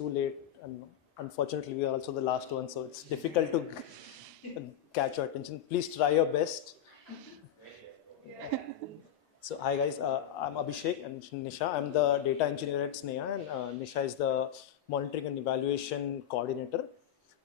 too late, and unfortunately we are also the last one, so it's difficult to catch your attention. Please try your best. So hi guys, I'm Abhishek and Nisha. I'm the data engineer at Sneha, and Nisha is the monitoring and evaluation coordinator.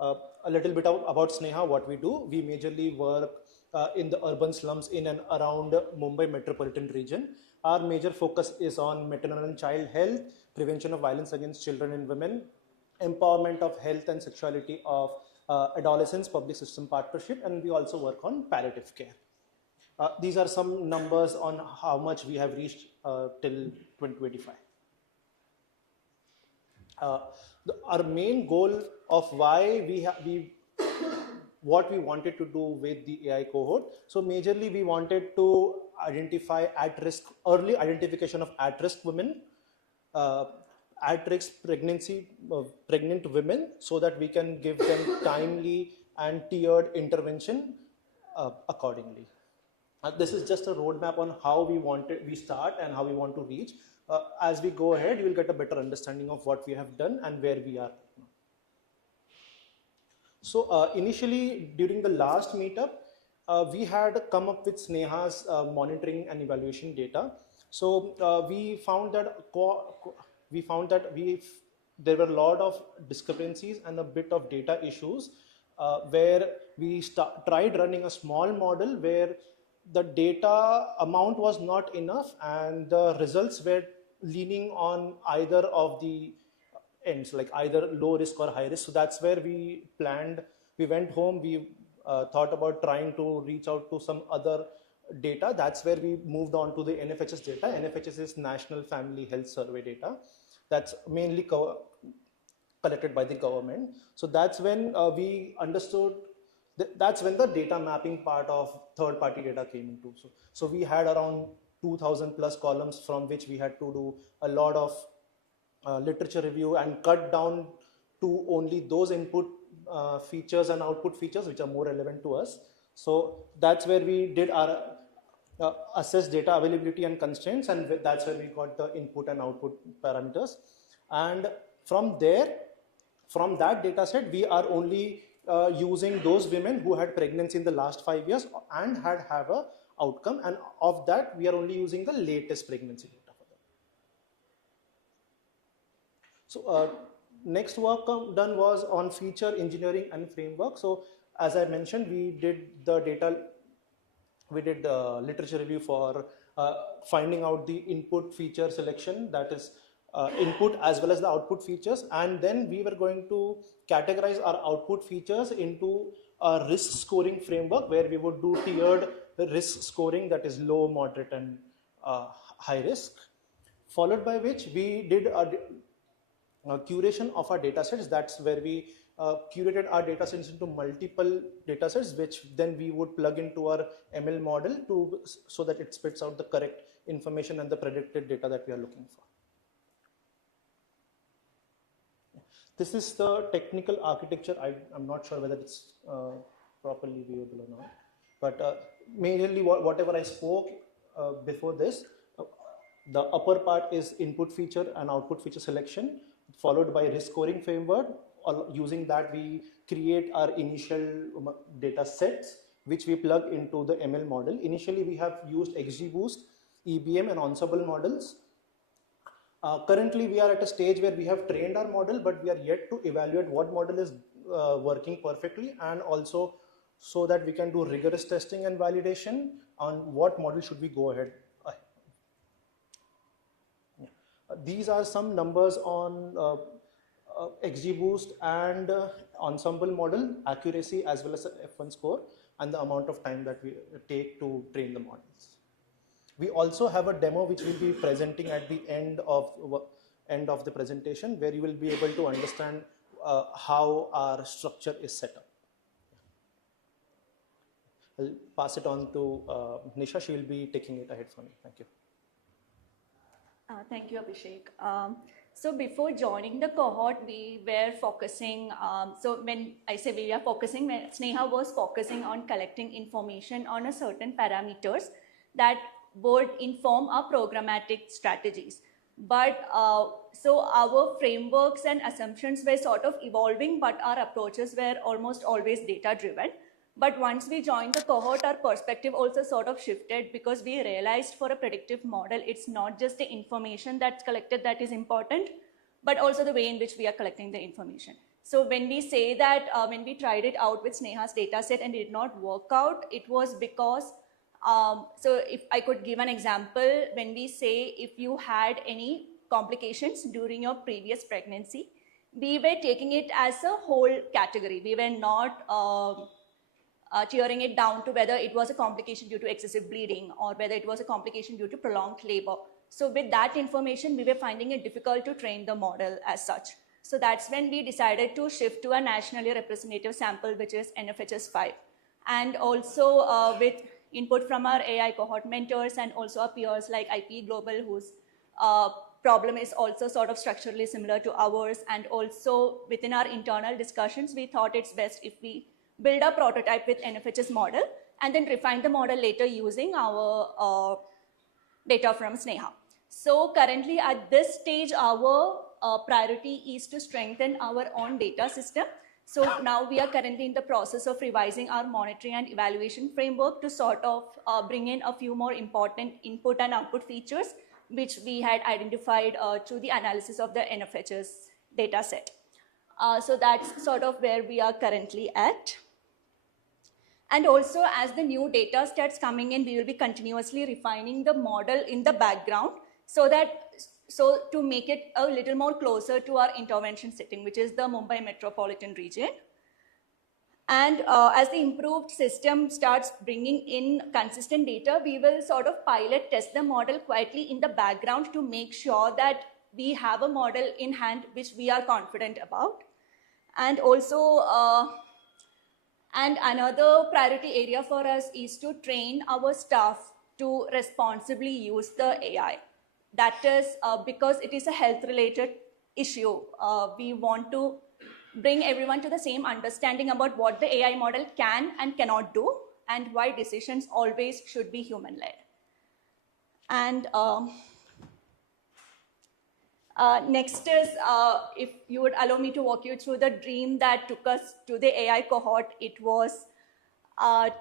A little bit about Sneha, what we do. We majorly work in the urban slums in and around Mumbai metropolitan region. Our major focus is on maternal and child health, prevention of violence against children and women, empowerment of health and sexuality of adolescents, public system partnership, and we also work on palliative care. These are some numbers on how much we have reached till 2025. Our main goal of why what we wanted to do with the AI cohort. So majorly we wanted to identify early identification of at-risk women, at-risk pregnant women, so that we can give them timely and tiered intervention accordingly. This is just a roadmap on how we start and how we want to reach. As we go ahead, you will get a better understanding of what we have done and where we are. So initially, during the last meetup, we had come up with Sneha's monitoring and evaluation data. So we found that there were a lot of discrepancies and a bit of data issues where we tried running a small model where the data amount was not enough and the results were leaning on either of the ends, like either low risk or high risk. So that's where we went home, we thought about trying to reach out to some other data. That's where we moved on to the NFHS data. NFHS is National Family Health Survey data. That's mainly collected by the government. So that's when we understood that's when the data mapping part of third-party data came into. So we had around 2,000 plus columns from which we had to do a lot of literature review and cut down to only those input features and output features which are more relevant to us. So that's where we did our assess data availability and constraints, and that's where we got the input and output parameters. And from that data set, we are only using those women who had pregnancy in the last 5 years and have a outcome, and of that we are only using the latest pregnancy data for that. So next work done was on feature engineering and framework. So as I mentioned, we did the literature review for finding out the input feature selection, that is input as well as the output features, and then we were going to categorize our output features into a risk scoring framework where we would do tiered risk scoring, that is low, moderate and high risk, followed by which we did a curation of our data sets. That's where we curated our data sets into multiple data sets, which then we would plug into our ML model so that it spits out the correct information and the predicted data that we are looking for. This is the technical architecture. I'm not sure whether it's properly viewable or not, but majorly whatever I spoke before this, the upper part is input feature and output feature selection, followed by risk scoring framework. Using that, we create our initial data sets, which we plug into the ML model. Initially, we have used XGBoost, EBM and Ensemble models. Currently, we are at a stage where we have trained our model, but we are yet to evaluate what model is working perfectly, and also so that we can do rigorous testing and validation on what model should we go ahead. These are some numbers on XGBoost and Ensemble model, accuracy as well as the F1 score, and the amount of time that we take to train the models. We also have a demo which we'll be presenting at the end of the presentation, where you will be able to understand how our structure is set up. I'll pass it on to Nisha. She will be taking it ahead for me. Thank you. Thank you, Abhishek. So before joining the cohort, we were focusing, so when I say we are focusing, Sneha was focusing on collecting information on a certain parameters that would inform our programmatic strategies. But so our frameworks and assumptions were sort of evolving, but our approaches were almost always data driven. But once we joined the cohort, our perspective also sort of shifted, because we realized for a predictive model, it's not just the information that's collected that is important, but also the way in which we are collecting the information. So when we say that, when we tried it out with Sneha's data set and it did not work out, it was because, so if I could give an example, when we say if you had any complications during your previous pregnancy, we were taking it as a whole category. We were not tearing it down to whether it was a complication due to excessive bleeding or whether it was a complication due to prolonged labor. So with that information, we were finding it difficult to train the model as such. So that's when we decided to shift to a nationally representative sample, which is NFHS 5. And also with input from our AI cohort mentors and also our peers like IPE Global, whose problem is also sort of structurally similar to ours. And also within our internal discussions, we thought it's best if we build a prototype with NFHS model and then refine the model later using our data from Sneha. So currently at this stage, our priority is to strengthen our own data system. So now we are currently in the process of revising our monitoring and evaluation framework to sort of bring in a few more important input and output features, which we had identified through the analysis of the NFHS data set. So that's sort of where we are currently at. And also, as the new data starts coming in, we will be continuously refining the model in the background so to make it a little more closer to our intervention setting, which is the Mumbai metropolitan region. And as the improved system starts bringing in consistent data, we will sort of pilot test the model quietly in the background to make sure that we have a model in hand which we are confident about. And also, and another priority area for us is to train our staff to responsibly use the AI. That is because it is a health-related issue. We want to bring everyone to the same understanding about what the AI model can and cannot do, and why decisions always should be human-led. And next is, if you would allow me to walk you through the dream that took us to the AI cohort, it was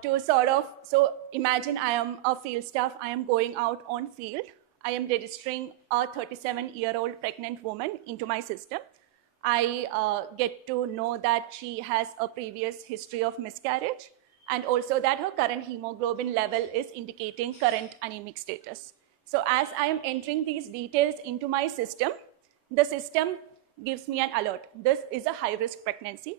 to sort of, so imagine I am a field staff, I am going out on field, I am registering a 37-year-old pregnant woman into my system. I get to know that she has a previous history of miscarriage, and also that her current hemoglobin level is indicating current anemic status. So as I am entering these details into my system, the system gives me an alert. This is a high-risk pregnancy.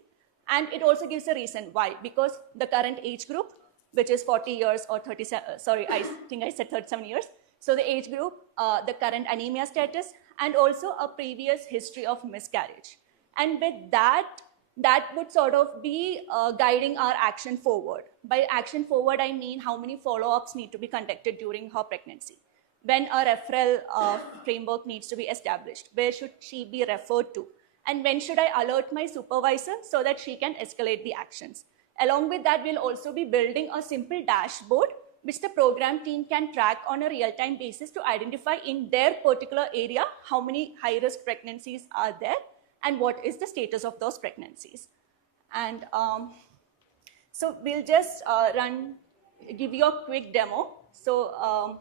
And it also gives a reason why, because the current age group, which is 40 years or 37, sorry, I think I said 37 years. So the age group, the current anemia status, and also a previous history of miscarriage. And with that, that would sort of be guiding our action forward. By action forward, I mean how many follow-ups need to be conducted during her pregnancy. When a referral framework needs to be established, where should she be referred to? And when should I alert my supervisor so that she can escalate the actions? Along with that, we'll also be building a simple dashboard which the program team can track on a real-time basis to identify in their particular area how many high-risk pregnancies are there and what is the status of those pregnancies. And so we'll just give you a quick demo. So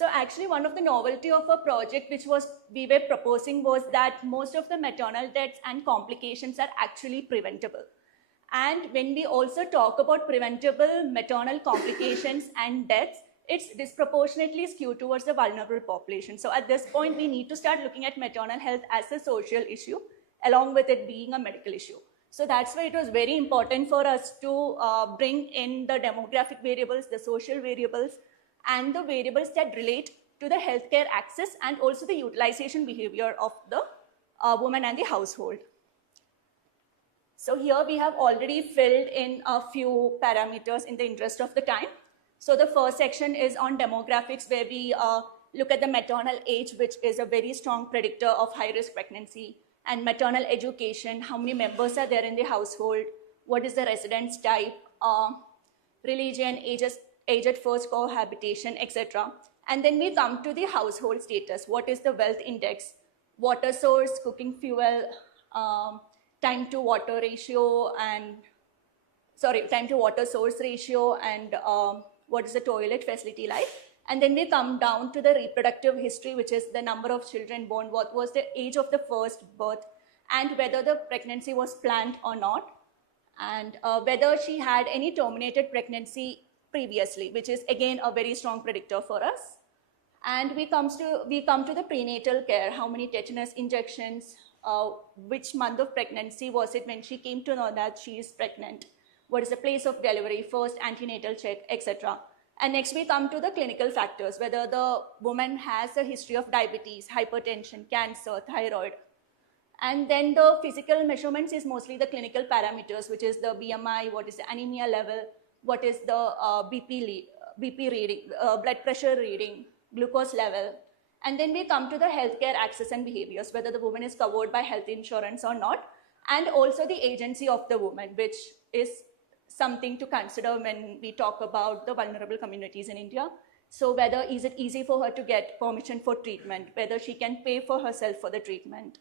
So actually, one of the novelty of a project which we were proposing was that most of the maternal deaths and complications are actually preventable. And when we also talk about preventable maternal complications and deaths, it's disproportionately skewed towards the vulnerable population. So at this point, we need to start looking at maternal health as a social issue, along with it being a medical issue. So that's why it was very important for us to bring in the demographic variables, the social variables, and the variables that relate to the healthcare access and also the utilization behavior of the woman and the household. So here we have already filled in a few parameters in the interest of the time. So the first section is on demographics, where we look at the maternal age, which is a very strong predictor of high-risk pregnancy, and maternal education, how many members are there in the household, what is the residence type, religion, age at first cohabitation, etc. And then we come to the household status. What is the wealth index? Water source, cooking fuel, time to water ratio, and time to water source ratio, and what is the toilet facility like. And then we come down to the reproductive history, which is the number of children born, what was the age of the first birth, and whether the pregnancy was planned or not, and whether she had any terminated pregnancy previously, which is again a very strong predictor for us. And we come to the prenatal care, how many tetanus injections, which month of pregnancy was it when she came to know that she is pregnant, what is the place of delivery, first antenatal check, etc. And next we come to the clinical factors, whether the woman has a history of diabetes, hypertension, cancer, thyroid. And then the physical measurements is mostly the clinical parameters, which is the BMI, what is the anemia level, what is the BP reading, blood pressure reading, glucose level. And then we come to the healthcare access and behaviors, whether the woman is covered by health insurance or not, and also the agency of the woman, which is something to consider when we talk about the vulnerable communities in India. So whether is it easy for her to get permission for treatment, whether she can pay for herself for the treatment,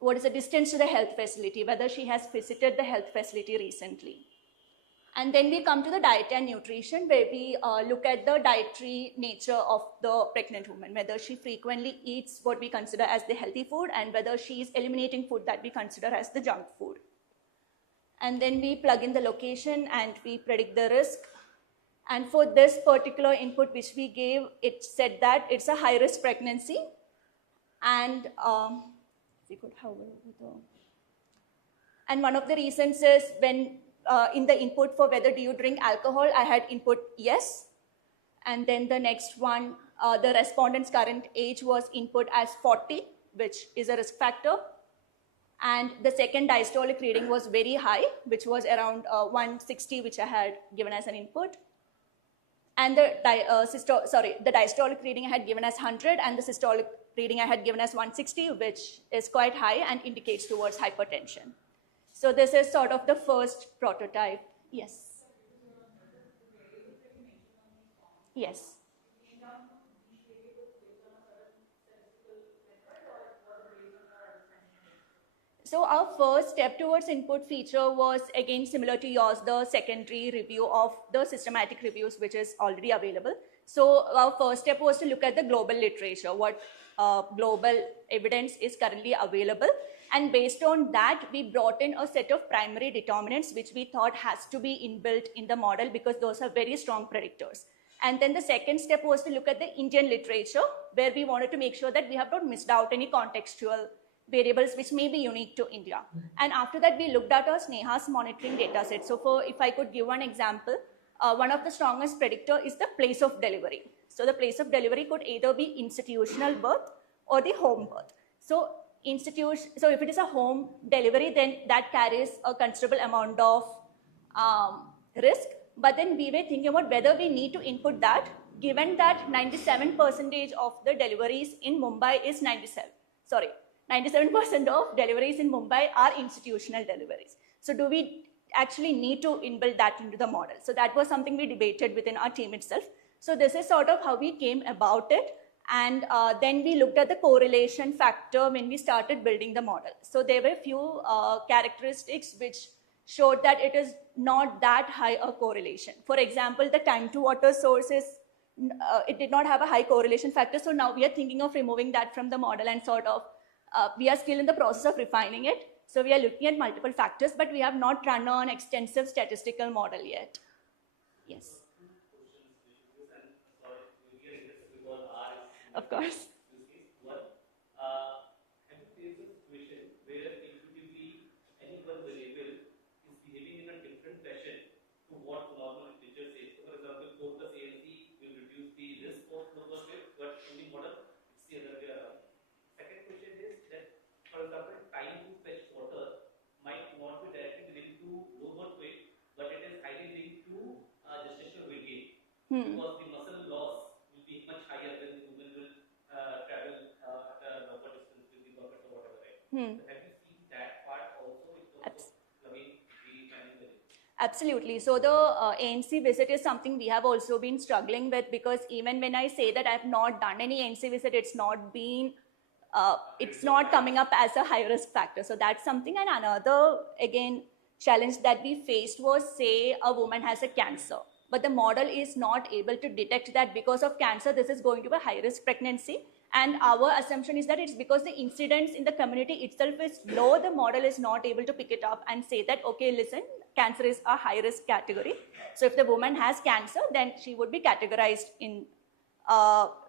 what is the distance to the health facility, whether she has visited the health facility recently. And then we come to the diet and nutrition, where we look at the dietary nature of the pregnant woman, whether she frequently eats what we consider as the healthy food, and whether she is eliminating food that we consider as the junk food. And then we plug in the location and we predict the risk. And for this particular input which we gave, it said that it's a high-risk pregnancy. And we could have and one of the reasons is when in the input for whether do you drink alcohol, I had input yes. And then the next one, the respondent's current age was input as 40, which is a risk factor. And the second diastolic reading was very high, which was around 160, which I had given as an input. And the diastolic reading I had given as 100, and the systolic reading I had given as 160, which is quite high and indicates towards hypertension. So this is sort of the first prototype. Yes. Yes. So our first step towards input feature was again similar to yours, the secondary review of the systematic reviews, which is already available. So our first step was to look at the global literature, what global evidence is currently available. And based on that, we brought in a set of primary determinants, which we thought has to be inbuilt in the model because those are very strong predictors. And then the second step was to look at the Indian literature, where we wanted to make sure that we have not missed out any contextual variables which may be unique to India. And after that, we looked at our SNEHAS monitoring data set. So if I could give one example, one of the strongest predictor is the place of delivery. So the place of delivery could either be institutional birth or the home birth. So if it is a home delivery, then that carries a considerable amount of risk. But then we were thinking about whether we need to input that, given that 97% of the deliveries in Mumbai is 97% of deliveries in Mumbai are institutional deliveries. So do we actually need to inbuild that into the model? So that was something we debated within our team itself. So this is sort of how we came about it. And then we looked at the correlation factor when we started building the model. So there were a few characteristics which showed that it is not that high a correlation. For example, the time to water sources, it did not have a high correlation factor. So now we are thinking of removing that from the model and sort of, we are still in the process of refining it. So we are looking at multiple factors, but we have not run an extensive statistical model yet. Yes. Of course. Have you faced a situation where intuitively any one variable is behaving in a different fashion to what normal literature says? So for example, focus ANC will reduce the risk of low-birth weight, but in the model, it's the other way around. Second question is that, for example, time to fetch water might not be directly linked to low-birth weight, but it is highly linked to gestational weight gain. Because the muscle loss will be much higher when the woman will travel at a longer distance with the bucket or whatever, right? So have you seen that part also in terms of, I mean, the planning? Absolutely. So the ANC visit is something we have also been struggling with, because even when I say that I have not done any ANC visit, it's not coming up as a high risk factor. So that's something. And another, again, challenge that we faced was, say a woman has a cancer, but the model is not able to detect that because of cancer, this is going to be a high risk pregnancy. And our assumption is that it's because the incidence in the community itself is low, the model is not able to pick it up and say that, okay, listen, cancer is a high risk category. So if the woman has cancer, then she would be categorized in,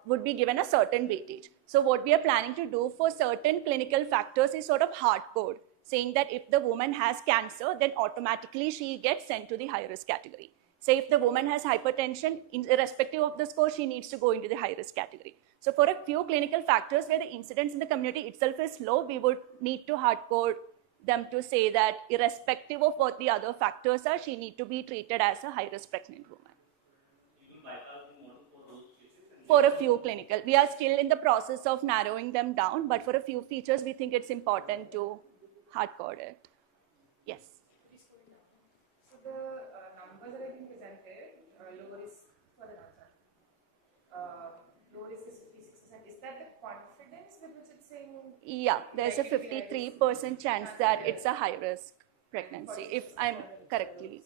would be given a certain weightage. So what we are planning to do for certain clinical factors is sort of hard code, saying that if the woman has cancer, then automatically she gets sent to the high risk category. Say if the woman has hypertension, irrespective of the score, she needs to go into the high risk category. So for a few clinical factors where the incidence in the community itself is low, we would need to hard code them to say that irrespective of what the other factors are, she need to be treated as a high risk pregnant woman. You will bypass the model for those cases? For a few clinical, we are still in the process of narrowing them down, but for a few features, we think it's important to hard code it. Yes. So the numbers that have been presented, low risk for the low risk is 56%. Is that the confidence with which it's saying? Yeah, there's a 53% chance that it's a high risk pregnancy, if I'm correctly.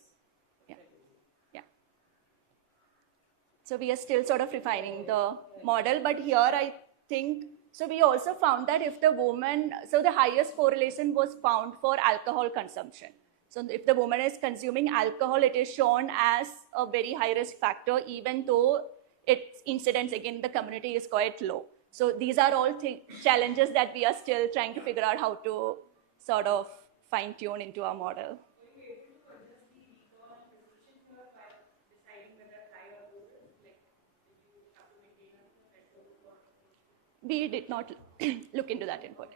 Yeah. Yeah. So we are still sort of refining the model, but here I think, so we also found that if the woman, so the highest correlation was found for alcohol consumption. So if the woman is consuming alcohol, it is shown as a very high risk factor, even though its incidence again in the community is quite low. So these are all challenges that we are still trying to figure out how to sort of fine tune into our model. We did not look into that input.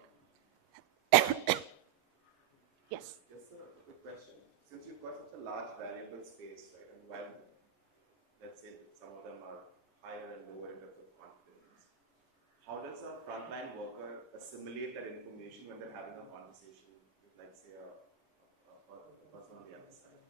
Yes. Yes, sir. A quick question. Since you've got such a large variable space, right, and while let's say that some of them are higher and lower in terms of confidence, how does a frontline worker assimilate that information when they're having a conversation with, like, say, a person on the other side?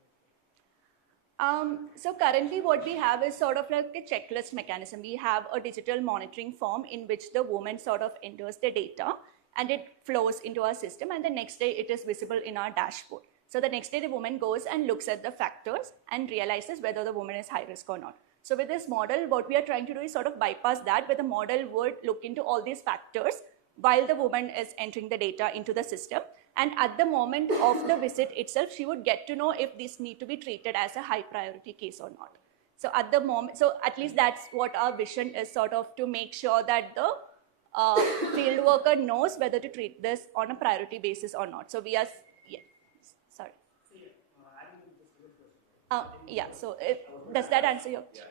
So currently what we have is sort of like a checklist mechanism. We have a digital monitoring form in which the woman sort of enters the data and it flows into our system, and the next day it is visible in our dashboard. So the next day the woman goes and looks at the factors and realizes whether the woman is high risk or not. So with this model, what we are trying to do is sort of bypass that, where the model would look into all these factors while the woman is entering the data into the system. And at the moment of the visit itself, she would get to know if this need to be treated as a high priority case or not. So at the moment, so at least that's what our vision is, sort of to make sure that the field worker knows whether to treat this on a priority basis or not. So we are, yeah, sorry. Yeah, so does that answer your question?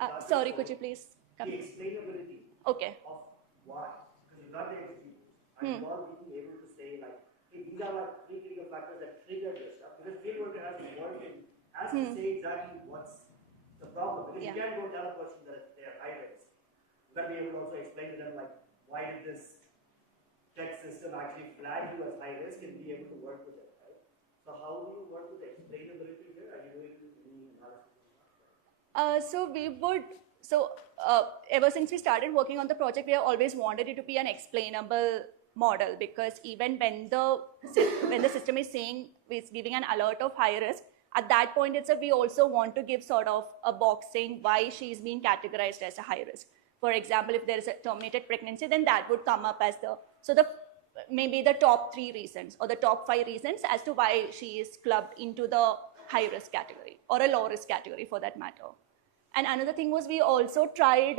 Okay. Sorry, could you please come? The explainability Okay. of why, because you've got the execute, and you all being able to say, like, hey, these are like three critical factors that trigger this stuff, because field worker has to work in, has to say exactly what's the problem, because you can't go tell a person that they're high risk. You've got to be able to also explain to them, like, why did this tech system actually flag you as high risk, and be able to work with it, right? So how do you work with the explainability here? Are you doing any analysis? So we would, ever since we started working on the project, we have always wanted it to be an explainable model, because even when the system is saying, is giving an alert of high risk, at that point itself, we also want to give sort of a box saying why she is being categorized as a high risk. For example, if there is a terminated pregnancy, then that would come up as maybe the top 3 reasons or the top 5 reasons as to why she is clubbed into the high risk category or a low risk category for that matter. And another thing was, we also tried,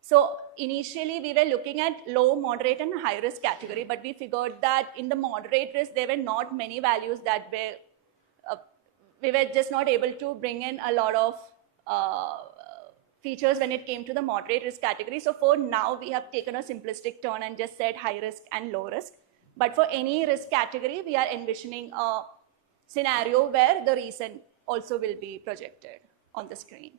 so initially we were looking at low, moderate and high risk category, but we figured that in the moderate risk, there were not many values that were, we were just not able to bring in a lot of features when it came to the moderate risk category. So for now, we have taken a simplistic turn and just said high risk and low risk. But for any risk category, we are envisioning a scenario where the reason also will be projected on the screen.